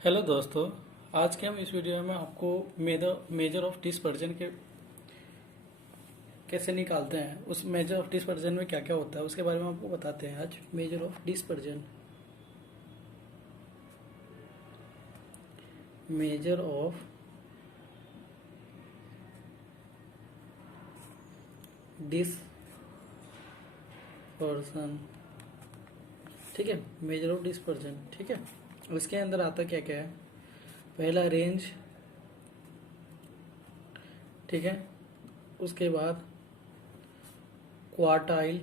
Hello दोस्तों। आज के हम इस वीडियो में आपको मेजर ऑफ डिस्पर्जन के कैसे निकालते हैं, उस मेजर ऑफ डिस्पर्जन में क्या क्या होता है उसके बारे में आपको बताते हैं। आज measure of dispersion, measure of dispersion, ठीक है। मेजर ऑफ डिस्पर्जन, ठीक है। उसके अंदर आता क्या क्या है। पहला रेंज, ठीक है। उसके बाद क्वार्टाइल,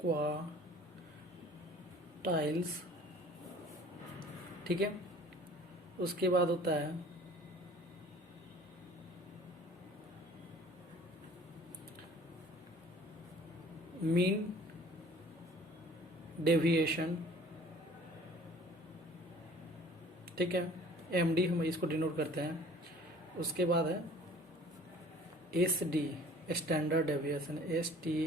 क्वार्टाइल्स, ठीक है। उसके बाद होता है मीन डेविएशन, ठीक है। एमडी हम इसको डिनोट करते हैं। उसके बाद है SD, standard deviation, S T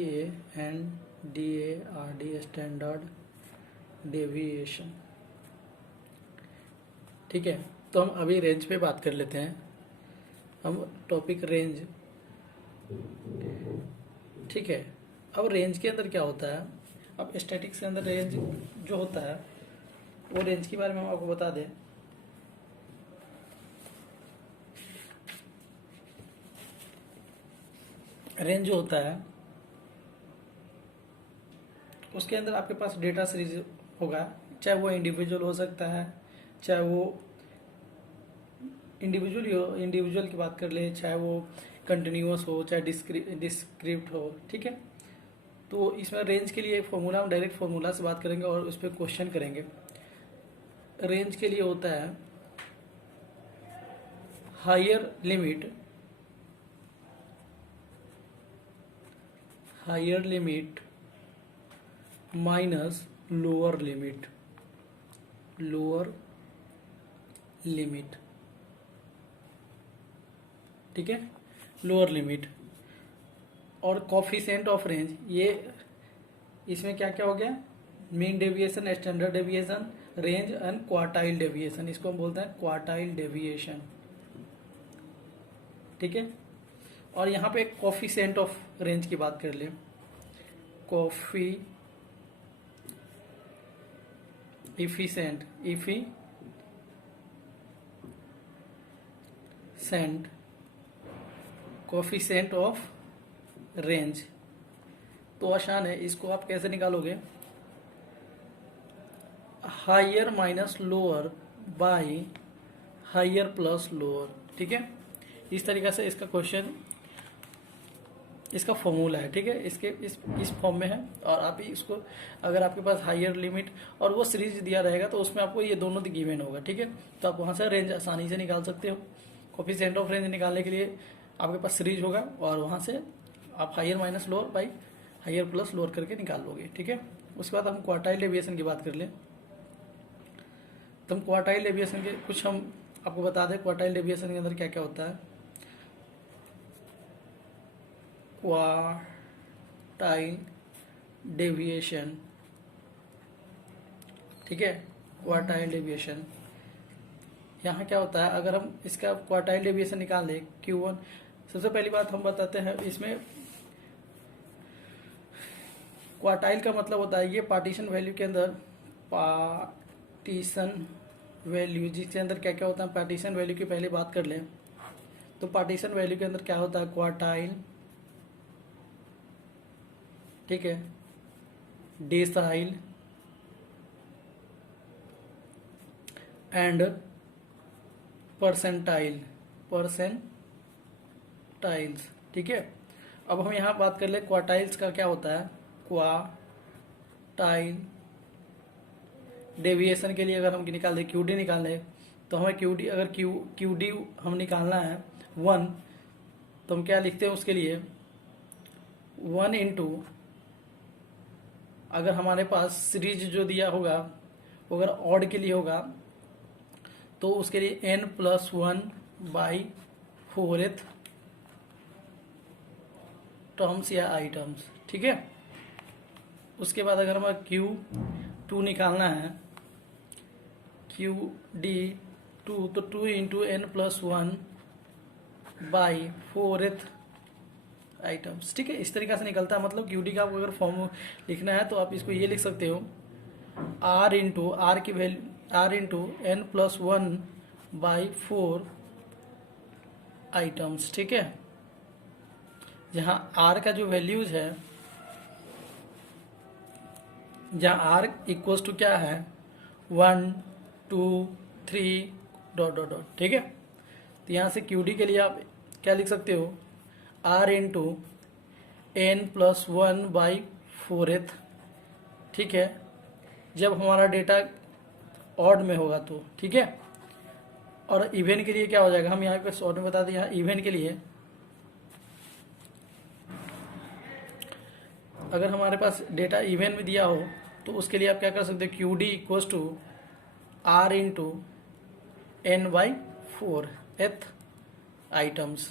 A and DARD, standard deviation, ठीक है। तो हम अभी रेंज पे बात कर लेते हैं। हम टॉपिक रेंज, ठीक है। अब रेंज के अंदर क्या होता है। अब स्टैटिक्स के अंदर रेंज जो होता है वो रेंज के बारे में हम आपको बता दें। रेंज जो होता है उसके अंदर आपके पास डेटा सीरीज होगा, चाहे वो इंडिविजुअल हो सकता है, चाहे वो इंडिविजुअल की बात कर ले, चाहे वो कंटिन्यूअस हो, चाहे डिस्क्रिप्ट हो, ठीक है। तो इसमें रेंज के लिए एक फॉर्मूला, हम डायरेक्ट फॉर्मूला से बात करेंगे और उस पर क्वेश्चन करेंगे। रेंज के लिए होता है higher limit minus lower limit, ठीक है। लोअर लिमिट और कॉफिशिएंट ऑफ रेंज, ये इसमें क्या क्या हो गया। Mean deviation, standard deviation, range and quartile deviation, इसको हम बोलते हैं क्वार्टाइल डेविएशन, ठीक है। और यहाँ पे कॉफिशिएंट ऑफ रेंज की बात कर ले, कोफिशिएंट ऑफ रेंज, तो आसान है, इसको आप कैसे निकालोगे। Higher minus lower by higher plus lower, ठीक है। इस तरीके से इसका क्वेश्चन, इसका फॉर्मूला है, ठीक है। इसके इस फॉर्म में है। और आप इसको, अगर आपके पास हायर लिमिट और वो सीरीज दिया रहेगा तो उसमें आपको ये दोनों गिवन होगा, ठीक है। तो आप वहां से रेंज आसानी से निकाल सकते हो। कोफिशिएंट ऑफ रेंज निकालने के लिए आपके पास सीरीज होगा और वहां से आप higher minus lower by higher plus lower करके निकाल लोगे, ठीक है। उसके बाद हम क्वार्टाइल डेविएशन की बात कर लें। तो हम क्वार्टाइल डेविएशन के कुछ हम आपको बता दें, क्वार्टाइल डेविएशन के अंदर क्या क्या होता है। क्वार्टाइल डेविएशन, ठीक है। क्वार्टाइल डेविएशन यहाँ क्या होता है, अगर हम इसका क्वार्टाइल डेविएशन निकाल दें Q1, सबसे पहली बात हम बताते हैं इसमें क्वार्टाइल का मतलब होता है ये पार्टीशन वैल्यू के अंदर, पार्टीशन वैल्यू जिसके अंदर क्या क्या होता है। पार्टीशन वैल्यू की पहले बात कर लें तो पार्टीशन वैल्यू के अंदर क्या होता है, क्वार्टाइल, ठीक है, डेसाइल एंड परसेंटाइल्स, ठीक है। अब हम यहाँ बात कर ले क्वार्टाइल्स का क्या होता है। क्वार्टाइल डेविएशन के लिए अगर हम निकाल दें QD निकाल लें तो हमें QD, अगर QD हम निकालना है 1, तो हम क्या लिखते हैं उसके लिए 1 इंटू, अगर हमारे पास सीरीज जो दिया होगा वो अगर ऑड के लिए होगा तो उसके लिए n+1/4th टर्म्स या आइटम्स, ठीक है। उसके बाद अगर हमारा 2 निकालना है, क्यू डी 2, तो 2 into n plus 1 by 4th items. ठीक है, इस तरीके से निकलता है। मतलब क्यू डी का आपको अगर फॉर्म लिखना है तो आप इसको ये लिख सकते हो, आर इंटू आर की value r into n plus 1 by 4 items. ठीक है, जहां आर का जो वैल्यूज है, जहां आर इक्वल्स टू क्या है 1 2 3 डॉट डॉट डॉट। ठीक है, तो यहां से क्यू डी के लिए आप क्या लिख सकते हो, r into n plus 1 by 4th। ठीक है, जब हमारा डेटा ऑड में होगा तो। ठीक है, और इवन के लिए क्या हो जाएगा, हम यहाँ पे शॉर्ट में बता दें, यहाँ इवन के लिए अगर हमारे पास डेटा इवन में दिया हो तो उसके लिए आप क्या कर सकते हो, Q D equals to r into N by 4th items.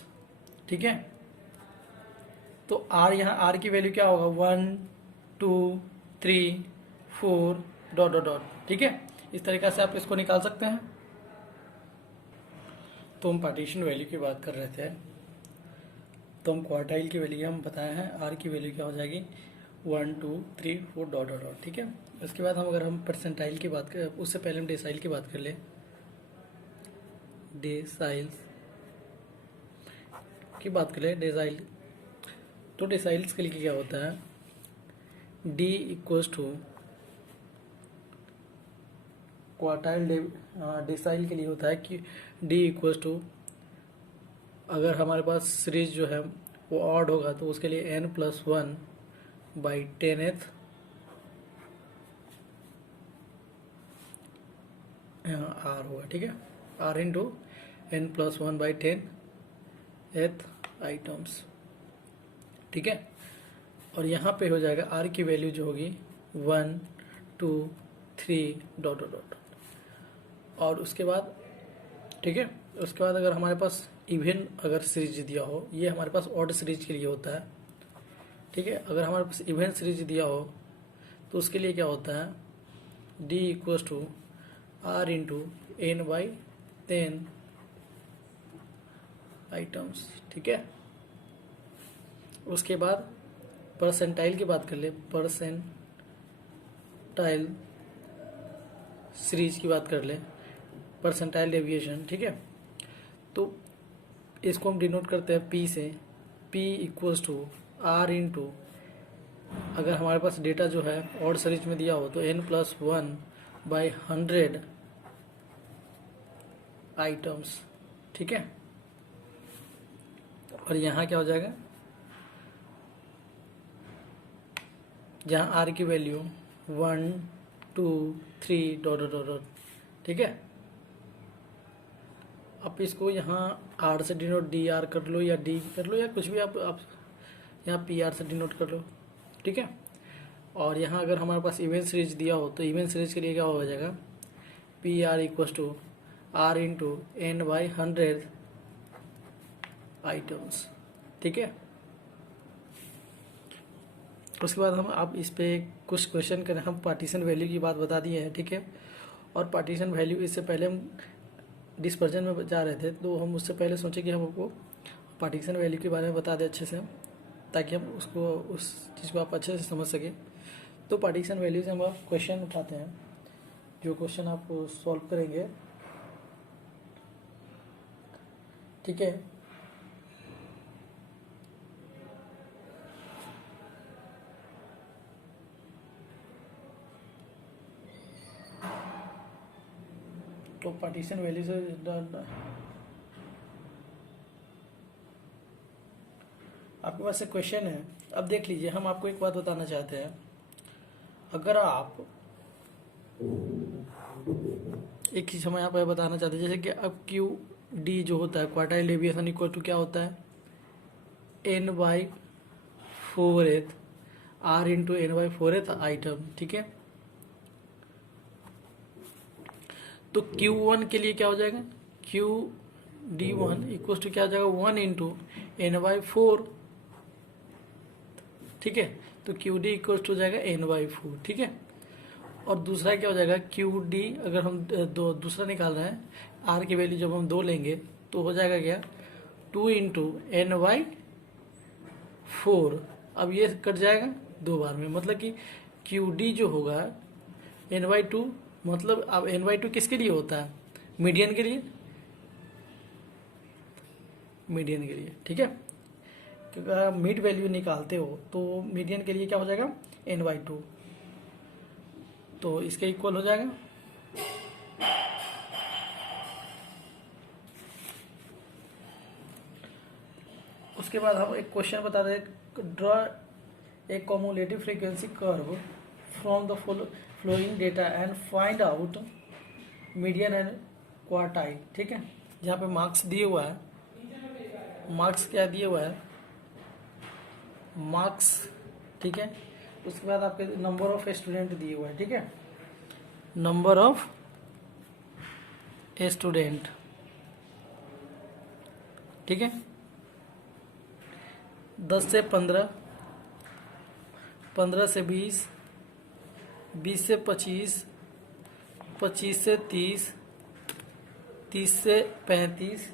ठीक है, तो आर, यहाँ आर की वैल्यू क्या होगा 1 2 3 4 डॉट डॉट डॉट। ठीक है, इस तरीके से आप इसको निकाल सकते हैं। तो हम पार्टीशन वैल्यू की बात कर रहे थे, तो हम क्वार्टाइल की वैल्यू हम बताए हैं, आर की वैल्यू क्या हो जाएगी 1 2 3 4 डॉट डॉट डॉट। ठीक है, उसके बाद हम अगर हम परसेंटाइल की बात करें, उससे पहले हम डेसाइल की बात कर ले। डेसाइल्स की बात करें, डेसाइल, तो डेसाइल्स के लिए क्या होता है, D equals to quartile, decile के लिए होता है कि डी इक्वल्स टू, अगर हमारे पास सीरीज जो है वो ऑड होगा तो उसके लिए n plus 1 by 10th are होगा। ठीक है, r into n plus 1 by 10th items. ठीक है, और यहाँ पे हो जाएगा आर की वैल्यू जो होगी 1 2 3 डॉट डॉट डॉट। और उसके बाद, ठीक है, उसके बाद अगर हमारे पास इवन अगर सीरीज दिया हो, ये हमारे पास ऑड सीरीज के लिए होता है। ठीक है, अगर हमारे पास इवन सीरीज दिया हो तो उसके लिए क्या होता है, D equals to r into N by 10 items. ठीक है, उसके बाद परसेंटाइल की बात कर ले, परसेंटाइल सीरीज की बात कर ले, परसेंटाइल डेविएशन। ठीक है, तो इसको हम डिनोट करते हैं पी से, P equals to r into, अगर हमारे पास डेटा जो है ऑड सीरीज में दिया हो तो n प्लस 1 बाई 100 आइटम्स। ठीक है, और यहाँ क्या हो जाएगा, जहाँ आर की वैल्यू 1 2 3 डॉट डॉट डॉट। ठीक है, आप इसको यहाँ आर से डिनोट डी आर कर लो या डी कर लो या कुछ भी आप यहाँ पी आर से डिनोट कर लो। ठीक है, और यहाँ अगर हमारे पास इवेंट सीरीज दिया हो तो इवेंट सीरीज के लिए क्या हो जाएगा, P r equals to r into N by 100 items. ठीक है, उसके बाद हम आप इस पे कुछ क्वेश्चन करें, हम पार्टीशन वैल्यू की बात बता दिए हैं। ठीक है, और पार्टीशन वैल्यू, इससे पहले हम डिस्पर्जन में जा रहे थे तो हम उससे पहले सोचे कि हम आपको पार्टीशन वैल्यू के बारे में बता दें अच्छे से, ताकि हम उसको उस चीज़ को आप अच्छे से समझ सकें। तो पार्टीशन वैल्यू से हम आप क्वेश्चन उठाते हैं, जो क्वेश्चन आप सॉल्व करेंगे। ठीक है, तो पार्टीशन वैल्यू से आपके पास एक क्वेश्चन है। अब देख लीजिए, हम आपको एक बात बताना चाहते हैं, अगर आप एक चीज हम यहाँ पर बताना चाहते हैं, जैसे कि अब क्यू डी जो होता है क्वार्टाइल डेविएशन इक्वल टू क्या होता है, n by 4th r into N by 4th item. ठीक है, तो Q1 के लिए क्या हो जाएगा, क्यू डी 1 इक्वल टू क्या हो जाएगा 1 इंटू एन बाई 4। ठीक है, तो क्यू डी इक्वल टू जाएगा n बाई 4। ठीक है, और दूसरा क्या हो जाएगा क्यू डी, अगर हम दूसरा निकाल रहे हैं, आर की वैल्यू जब हम 2 लेंगे तो हो जाएगा क्या 2 इंटू एन वाई 4। अब ये कट जाएगा 2 बार में, मतलब कि क्यू डी जो होगा एन वाई 2, मतलब अब एन वाई 2 किसके लिए होता है, मीडियन के लिए, मीडियन के लिए, ठीक है। क्योंकि अगर आप मिड वैल्यू निकालते हो तो मीडियन के लिए क्या हो जाएगा एन वाई 2, तो इसके इक्वल हो जाएगा। उसके बाद हम एक क्वेश्चन बता रहे हैं, draw a cumulative frequency curve from the flowing data and find out median and quartile, ठीक है। जहाँ पे मार्क्स दिए हुआ है, मार्क्स क्या दिए हुआ है, मार्क्स, ठीक है। उसके बाद आपके नंबर ऑफ स्टूडेंट दिए हुआ है, ठीक है, नंबर ऑफ स्टूडेंट, ठीक है, 10 से 15, 15 से 20, 20 से 25, 25 से 30, 30 से 35,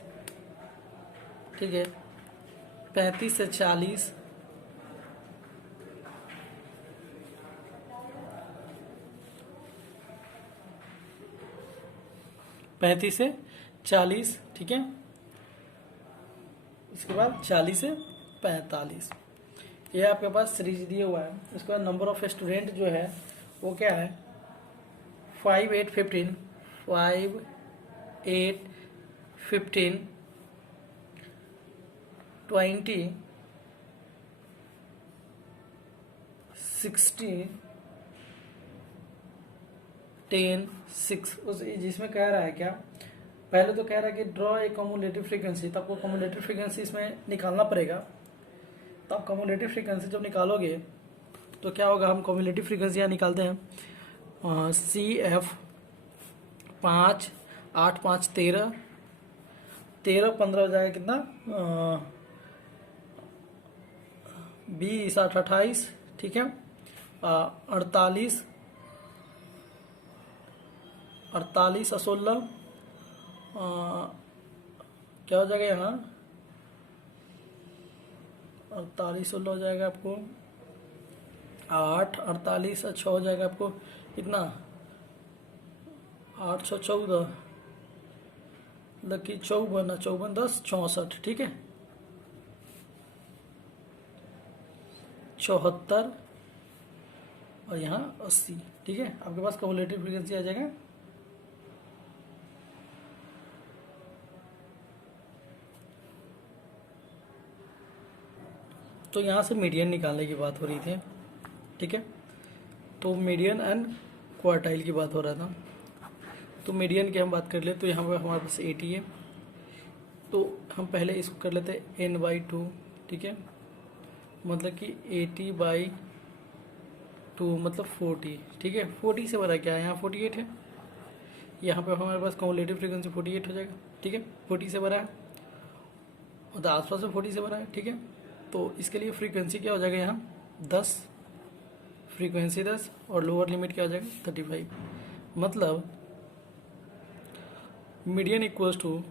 ठीक है, 35 से 40, 35 से 40, ठीक है। इसके बाद 40 से 45, ये आपके पास सीरीज दिए हुआ है। इसके बाद नंबर ऑफ स्टूडेंट जो है वो क्या है 5, 8, 15, 5, 8, 15, 20, 16, 10, 6। उस जिसमें कह रहा है क्या, पहले तो कह रहा है कि ड्रॉ ए कम्युलेटिव फ्रीक्वेंसी, तो आपको कम्युलेटिव फ्रीक्वेंसी इसमें निकालना पड़ेगा। तो आप कम्युलेटिव फ्रीक्वेंसी जब निकालोगे तो क्या होगा, हम कम्युलेटिव फ्रीक्वेंसी यहाँ निकालते हैं सी एफ 5, 8, 5, 13, 13, 15 हो जाएगा कितना 20, 8, 28, ठीक है, 48, 48 और 16 क्या हो जाएगा यहाँ 48, 16 हो जाएगा आपको 8, 48 और 6 हो जाएगा आपको कितना 8, 6, 14, मतलब कि 54, 54, 10, 64, ठीक है, 74 और यहाँ 80, ठीक है। आपके पास कम्युलेटिव फ्रीक्वेंसी आ जाएगा। तो यहाँ से मीडियन निकालने की बात हो रही थी, ठीक है। तो मीडियन एंड क्वार्टाइल की बात हो रहा था। तो मीडियन की हम बात कर ले तो यहाँ पर हमारे पास 80 है, तो हम पहले इसको कर लेते हैं n/2, ठीक है, मतलब कि 80/2 मतलब 40, ठीक है। 40 से बड़ा क्या है, यहाँ 48 है, यहाँ पे हमारे पास कम्युलेटिव फ्रीक्वेंसी 48 हो जाएगा, ठीक है। 40 से बड़ा है और तो आसपास में 40 से बड़ा है, ठीक है। तो इसके लिए फ्रीक्वेंसी क्या हो जाएगा यहाँ 10, फ्रीक्वेंसी 10 और लोअर लिमिट क्या हो जाएगा 35, मतलब median equals to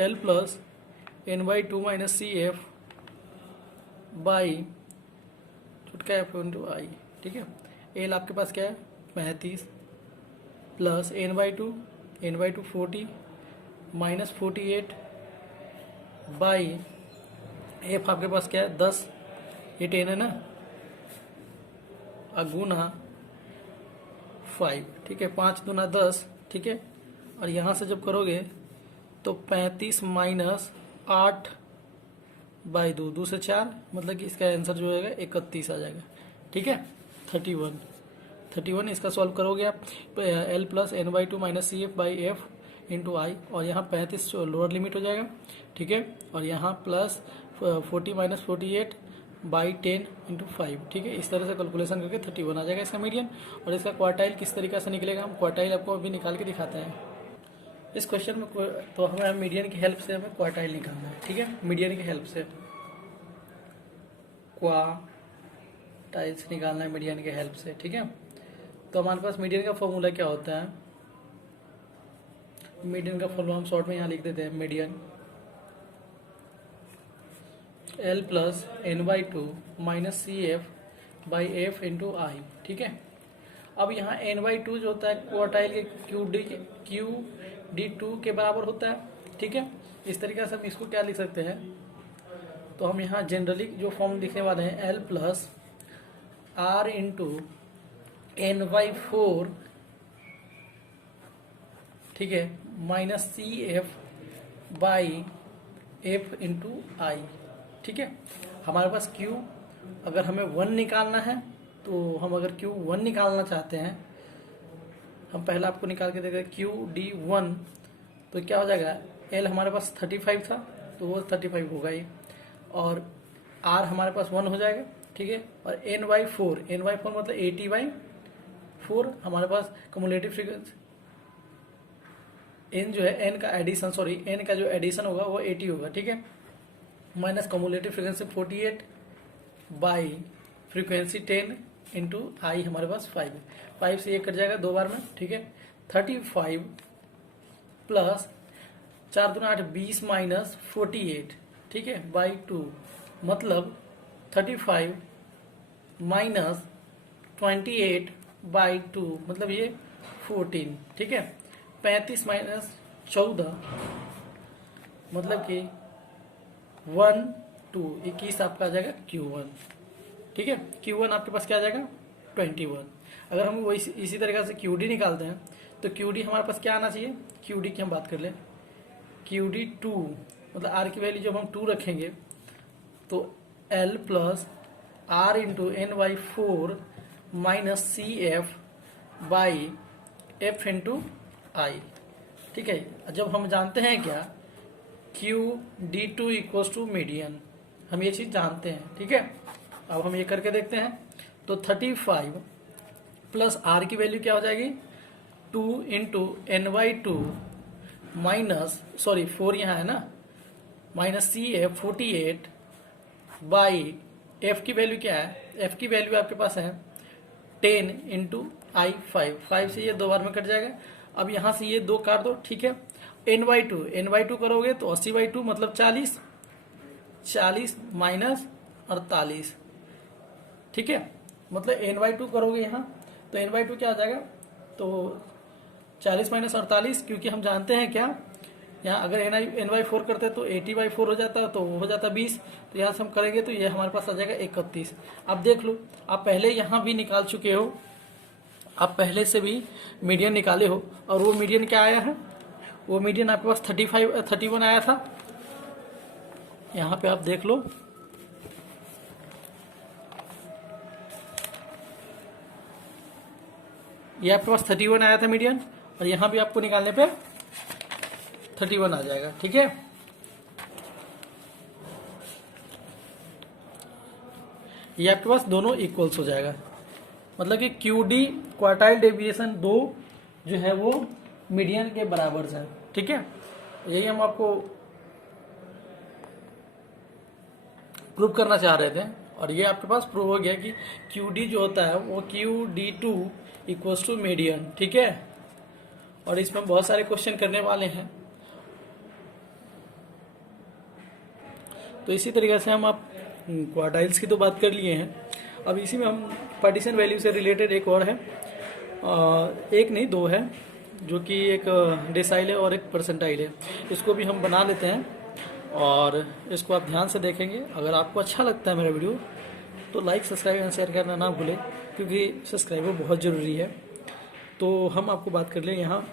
L plus n/2 minus C F by छोटका एफ इंटू आई, ठीक है। L आपके पास क्या है 35 plus n/2 40 minus 48 by F आपके पास क्या है 10, ये 10 है ना, अगुना 5, ठीक है, 5 दूना 10, ठीक है। और यहाँ से जब करोगे तो 35 माइनस 8/2, 2 से 4, मतलब कि इसका आंसर जो होगा 31 आ जाएगा, ठीक है। 31 इसका सॉल्व करोगे आप L plus n/2 minus C F by F into I, और यहाँ 35 लोअर लिमिट हो जाएगा, ठीक है। और यहाँ प्लस 40 माइनस 48 बाई 10 इंटू 5, ठीक है। इस तरह से कैलकुलेशन करके 31 आ जाएगा इसका मीडियन। और इसका क्वार्टाइल किस तरीके से निकलेगा, हम क्वार्टाइल आपको अभी निकाल के दिखाते हैं इस क्वेश्चन में। तो हमें मीडियन की हेल्प से हमें क्वार्टाइल निकालना है, ठीक है। मीडियन की हेल्प से क्वार्टाइल्स निकालना है मीडियन की हेल्प से, ठीक है। तो हमारे पास मीडियन का फॉर्मूला क्या होता है, मीडियन का फॉर्मूला हम शॉर्ट में यहाँ लिख देते हैं, median L plus n/2 minus C F by F into आई। ठीक है, अब यहाँ n/2 जो होता है क्वार्टाइल के QD2 के बराबर होता है। ठीक है, इस तरीके से हम इसको क्या लिख सकते हैं, तो हम यहाँ जनरली जो फॉर्म लिखने वाले हैं L plus R into n/4, ठीक है, minus C F by F into आई। ठीक है, हमारे पास Q अगर हमें 1 निकालना है, तो हम अगर Q1 निकालना चाहते हैं, हम पहले आपको निकाल के देखें QD1, तो क्या हो जाएगा, L हमारे पास 35 था तो वो 35 होगा ये, और R हमारे पास 1 हो जाएगा। ठीक है, और n/4 मतलब 80/4 हमारे पास कम्युलेटिव फ्रीक्वेंसी, n जो है n का एडिशन, n का जो एडिशन होगा वो 80 होगा। ठीक है, minus cumulative frequency 48 by frequency 10 into I हमारे पास 5 से ये कट जाएगा 2 बार में। ठीक है, 35 प्लस 4 दूना 8 20 माइनस 48, ठीक है, बाई 2 मतलब 35 माइनस 28 बाई 2 मतलब ये 14। ठीक है, 35 माइनस 14 मतलब कि 1 2 21 आपका आ जाएगा Q1। ठीक है, Q1 आपके पास क्या आ जाएगा 21। अगर हम वो इसी तरीके से QD निकालते हैं तो QD हमारे पास क्या आना चाहिए, QD की हम बात कर लें, QD 2 मतलब R की वैल्यू जब हम 2 रखेंगे तो L plus R into n/4 minus C F by F into आई। ठीक है, जब हम जानते हैं क्या QD2 इक्वल्स टू मीडियन, हम ये चीज जानते हैं। ठीक है, अब हम ये करके देखते हैं, तो 35 प्लस R की वैल्यू क्या हो जाएगी 2 इंटू n/2 माइनस 4 यहाँ है ना, minus C F 48 by f की वैल्यू क्या है, एफ की वैल्यू आपके पास है 10 इंटू आई 5 से ये 2 बार में कट जाएगा। अब यहाँ से ये 2 काट दो। ठीक है, n/2 करोगे तो 80/2 मतलब 40 माइनस 48। ठीक है, मतलब n/2 करोगे यहाँ तो n/2 क्या आ जाएगा, तो 40 माइनस 48, क्योंकि हम जानते हैं क्या, यहाँ अगर n/4 करते तो 80/4 हो जाता, तो हो जाता 20, तो यहाँ से हम करेंगे तो ये हमारे पास आ जाएगा 31। अब देख लो, आप पहले यहाँ भी निकाल चुके हो, आप पहले से भी मीडियन निकाले हो, और वो मीडियन क्या आया है, वो मीडियन आपके पास 31 आया था। यहाँ पे आप देख लो, ये आपके पास 31 आया था मीडियन, और यहाँ भी आपको निकालने पे 31 आ जाएगा। ठीक है, ये आपके पास दोनों इक्वल्स हो जाएगा, मतलब कि QD क्वार्टाइल डेविएशन 2 जो है वो मीडियन के बराबर है। ठीक है, यही हम आपको प्रूव करना चाह रहे थे, और ये आपके पास प्रूव हो गया कि QD जो होता है वो QD2 इक्वल्स टू मीडियन। ठीक है, और इसमें बहुत सारे क्वेश्चन करने वाले हैं, तो इसी तरीके से हम आप क्वार्टाइल्स की तो बात कर लिए हैं। अब इसी में हम पार्टीशन वैल्यू से रिलेटेड एक और है, एक नहीं 2 है, जो कि एक डेसाइल है और एक परसेंटाइल है, इसको भी हम बना लेते हैं, और इसको आप ध्यान से देखेंगे। अगर आपको अच्छा लगता है मेरा वीडियो तो लाइक सब्सक्राइब एंड शेयर करना ना भूलें, क्योंकि सब्सक्राइबर बहुत ज़रूरी है। तो हम आपको बात कर लें यहाँ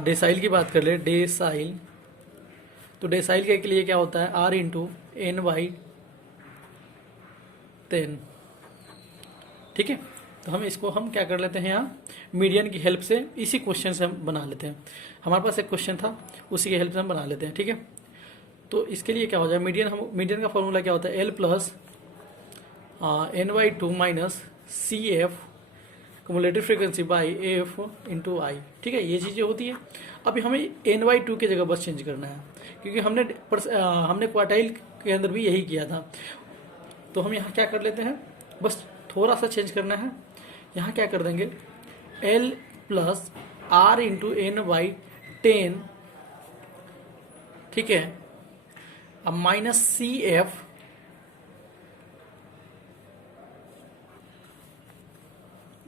डेसाइल की बात कर ले, डेसाइल, तो डेसाइल के लिए क्या होता है R इंटू n/10। ठीक है, तो हम इसको हम क्या कर लेते हैं, यहाँ मीडियन की हेल्प से इसी क्वेश्चन से हम बना लेते हैं। हमारे पास एक क्वेश्चन था, उसी की हेल्प से हम बना लेते हैं। ठीक है, तो इसके लिए क्या हो जाए, मीडियन का फॉर्मूला क्या होता है, L plus n/2 minus C F cumulative frequency by F into आई। ठीक है, ये चीज़ें होती है। अभी हमें n/2 की जगह बस चेंज करना है, क्योंकि हमने क्वार्टाइल के अंदर भी यही किया था। तो हम यहाँ क्या कर लेते हैं, बस थोड़ा सा चेंज करना है, यहाँ क्या कर देंगे L plus R into N by 10, ठीक है, अब minus CF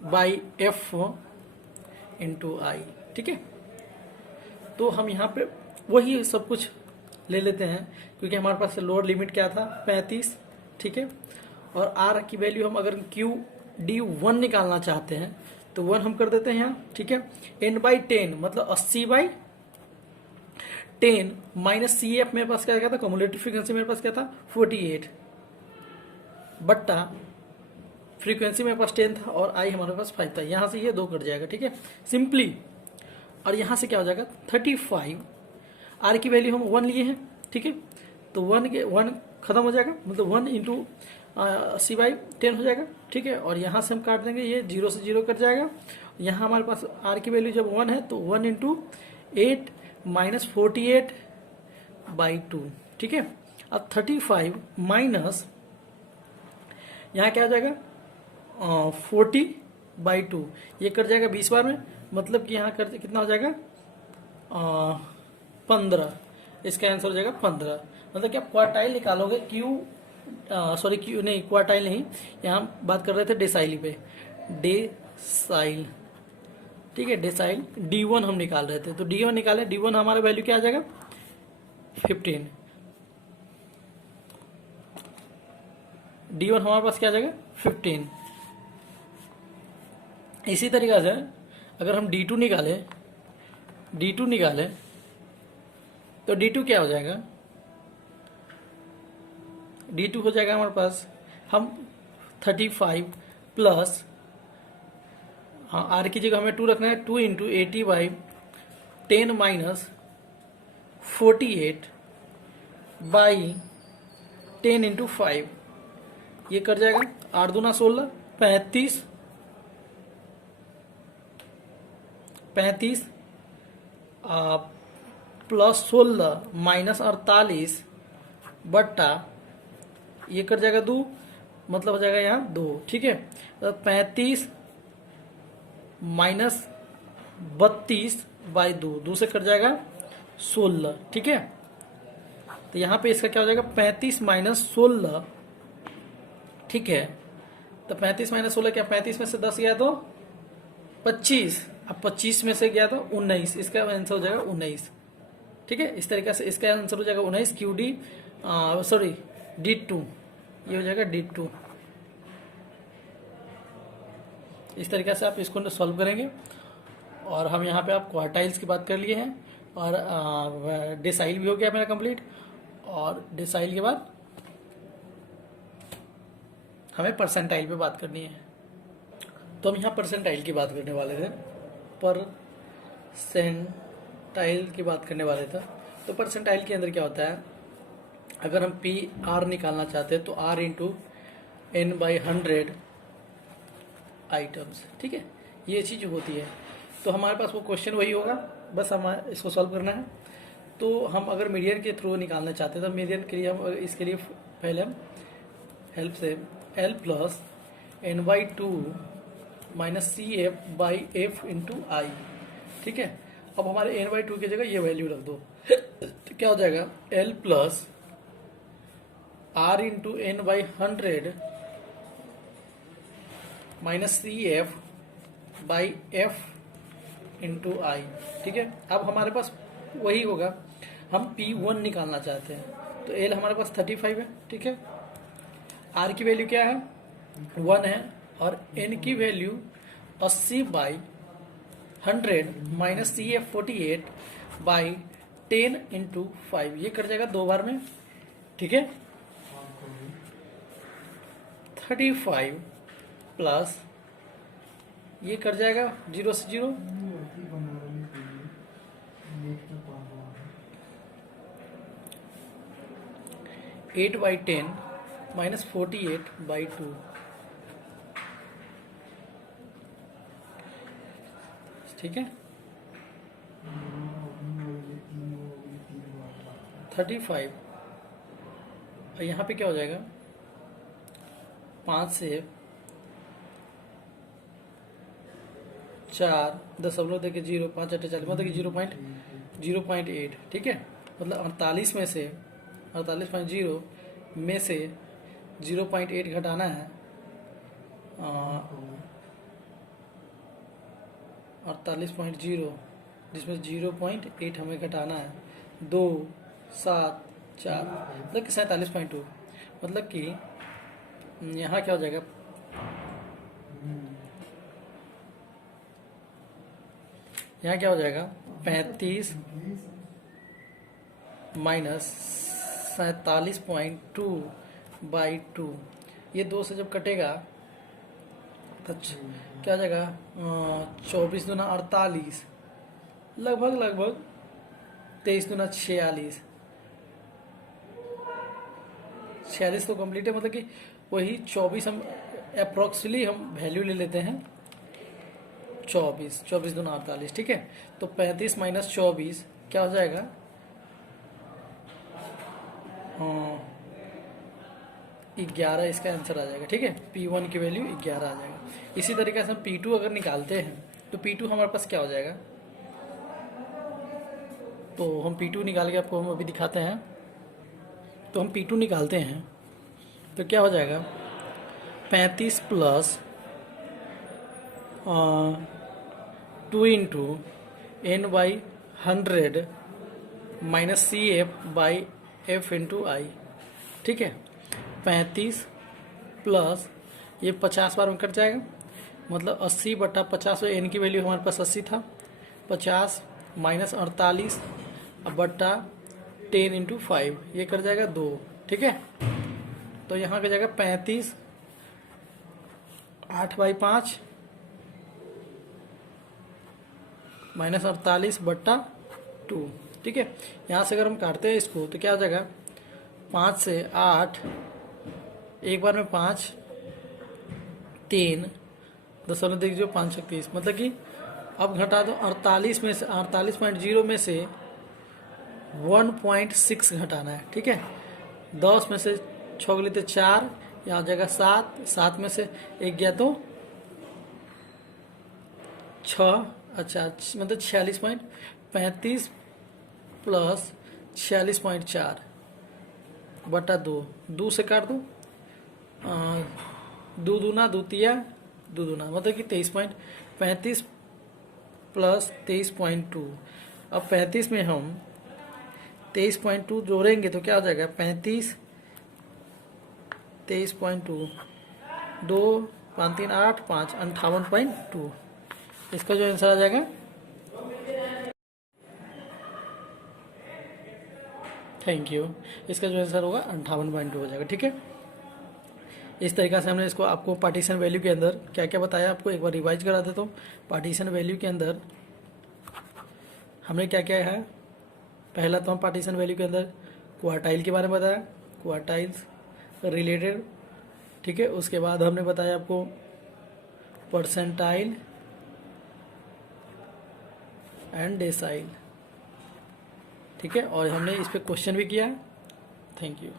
by F into आई, ठीक है। तो हम यहाँ पे वही सब कुछ ले लेते हैं, क्योंकि हमारे पास लोअर लिमिट क्या था 35, ठीक है, और R की वैल्यू हम अगर QD1 निकालना चाहते हैं तो 1 हम कर देते हैं यहाँ, ठीक है। n/10 मतलब 80/10 माइनस CF मेरे पास क्या था, कम्युलेटिव फ्रीक्वेंसी मेरे पास क्या था 48 बट्टा फ्रीक्वेंसी मेरे पास 10 था और आई हमारे पास 5 था, यहाँ से ये 2 कट जाएगा, ठीक है, सिंपली। और यहाँ से क्या हो जाएगा 35, R की वैल्यू हम 1 लिए हैं, ठीक है, तो 1 खत्म हो जाएगा, मतलब 1 इंटू 80/10 हो जाएगा, ठीक है। और यहाँ से हम काट देंगे, ये 0 से 0 कट जाएगा। यहाँ हमारे पास R की वैल्यू जब 1 है तो 1 इंटू 8 माइनस 48/2, ठीक है। अब 35 माइनस यहाँ क्या हो जाएगा 40/2, ये कट जाएगा 20 बार में, मतलब कि यहाँ कर कितना हो जाएगा 15, इसका आंसर हो जाएगा 15। मतलब कि आप क्वार्टाइल निकालोगे क्यू नहीं, क्वार्टाइल नहीं, यहाँ बात कर रहे थे डेसाइल पे, डेसाइल, ठीक है, डेसाइल D1 हम निकाल रहे थे, तो D1 निकाले, D1 हमारा वैल्यू क्या आ जाएगा 15, D1 हमारे पास क्या आ जाएगा 15। इसी तरीके से अगर हम D2 निकाले तो D2 क्या हो जाएगा, D2 हो जाएगा हमारे पास, हम 35 प्लस, हाँ R की जगह हमें 2 रखना है, 2 इंटू 80/10 माइनस 48/10 इंटू 5, ये कर जाएगा 8 दूना 16, 35 प्लस 16 माइनस 48 बट्टा ये कर जाएगा 2, मतलब हो जाएगा यहाँ 2, ठीक है। तो 35 माइनस 32/2, 2 से कट जाएगा 16, ठीक है। तो यहाँ पे इसका क्या हो जाएगा 35 माइनस 16, ठीक है। तो 35 माइनस 16 क्या, 35 में से 10 गया तो 25, अब 25 में से गया तो 19, इसका आंसर हो जाएगा 19, ठीक है। इस तरीके से इसका आंसर हो जाएगा 19 D2, ये हो जाएगा D2। इस तरीके से आप इसको सॉल्व करेंगे। और हम यहाँ पे आप क्वार्टाइल्स की बात कर लिए हैं, और डेसाइल भी हो गया मेरा कंप्लीट, और डेसाइल के बाद हमें परसेंटाइल पे बात करनी है। तो हम यहाँ परसेंटाइल की बात करने वाले थे, परसेंटाइल की बात करने वाले थे। तो परसेंटाइल के अंदर क्या होता है, अगर हम PR निकालना चाहते हैं तो R इंटू n/100 आइटम्स, ठीक है, ये चीज़ होती है। तो हमारे पास वो क्वेश्चन वही होगा, बस हमें इसको सॉल्व करना है। तो हम अगर मीडियन के थ्रू निकालना चाहते हैं तो मीडियन के लिए हम इसके लिए पहले हम हेल्प से L plus n/2 minus CF/F into आई, ठीक है। अब हमारे n/2 की जगह ये वैल्यू रख दो, तो क्या हो जाएगा L plus R into n/100 minus CF/F into आई, ठीक है। अब हमारे पास वही होगा, हम P1 निकालना चाहते हैं, तो L हमारे पास 35 है, ठीक है। R की वैल्यू क्या है 1 है, और N की वैल्यू 80/100 माइनस CF 48/10 इंटू 5, ये कर जाएगा 2 बार में, ठीक है। 35 प्लस ये कर जाएगा 0 से 0, 8/10 माइनस 48/2, ठीक है। 35 और यहाँ पे क्या हो जाएगा 5 से 4.0 5 48 मतलब कि 0.8, ठीक है। मतलब 48 में से 48.0 में से 0.8 घटाना है, 48.0 जिसमें 0.8 हमें घटाना है, 2 7 4 मतलब कि 47.2, मतलब कि यहाँ क्या हो जाएगा, यहाँ क्या हो जाएगा 35 माइनस 47.2/2, ये 2 से जब कटेगा तो क्या हो जाएगा, 24 दूना 48, लगभग 23 दूना 46, 46 तो कंप्लीट है, मतलब कि वही 24 हम अप्रोक्सीमेटली हम वैल्यू ले लेते हैं 24 दूना 48, ठीक है। तो 35 माइनस 24 क्या हो जाएगा, 11 इसका आंसर आ जाएगा, ठीक है। P1 की वैल्यू 11 आ जाएगा। इसी तरीके से हम P2 अगर निकालते हैं तो P2 हमारे पास क्या हो जाएगा, तो हम P2 निकाल के आपको हम अभी दिखाते हैं। तो हम P2 निकालते हैं तो क्या हो जाएगा, 35 plus 2 into n/100 minus CF/F into आई, ठीक है। 35 प्लस ये 50 बार में कट जाएगा, मतलब 80/50, n की वैल्यू हमारे पास 80 था, 50 माइनस 48 बट्टा 10 इंटू 5, ये कर जाएगा 2, ठीक है। तो यहाँ का जाएगा 35 8/5 माइनस 48/2, ठीक है। यहाँ से अगर हम काटते हैं इसको तो क्या हो जाएगा, 5 से 8, एक बार में 5, 3 5/30, मतलब कि अब घटा दो 48 में से 48.0 में से 1.6 घटाना है, ठीक है। 10 में से 6 के लिए तो 4, यहाँ हो जाएगा 7 में से 1 गया तो 6, अच्छा मतलब 46.35 प्लस 46.4 बटा 2 से काट दो, 2 दूना 2 तिया 2 दूना मतलब कि 23.35 प्लस 23.2। अब 35 में हम 23.2 जोड़ेंगे तो क्या हो जाएगा, 35 23.2 2 5 3 8 5 58.2, इसका जो आंसर आ जाएगा, थैंक यू, इसका जो आंसर होगा 58.2 हो जाएगा, ठीक है। इस तरीके से हमने इसको आपको पार्टीशन वैल्यू के अंदर क्या क्या बताया, आपको एक बार रिवाइज करा देता हूँ। पार्टीशन वैल्यू के अंदर हमने क्या क्या है, पहला तो हम पार्टीशन वैल्यू के अंदर क्वार्टाइल के बारे में बताया, क्वार्टाइल्स रिलेटेड, ठीक है। उसके बाद हमने बताया आपको परसेंटाइल एंड डेसाइल, ठीक है। और हमने इस पे क्वेश्चन भी किया। Thank you.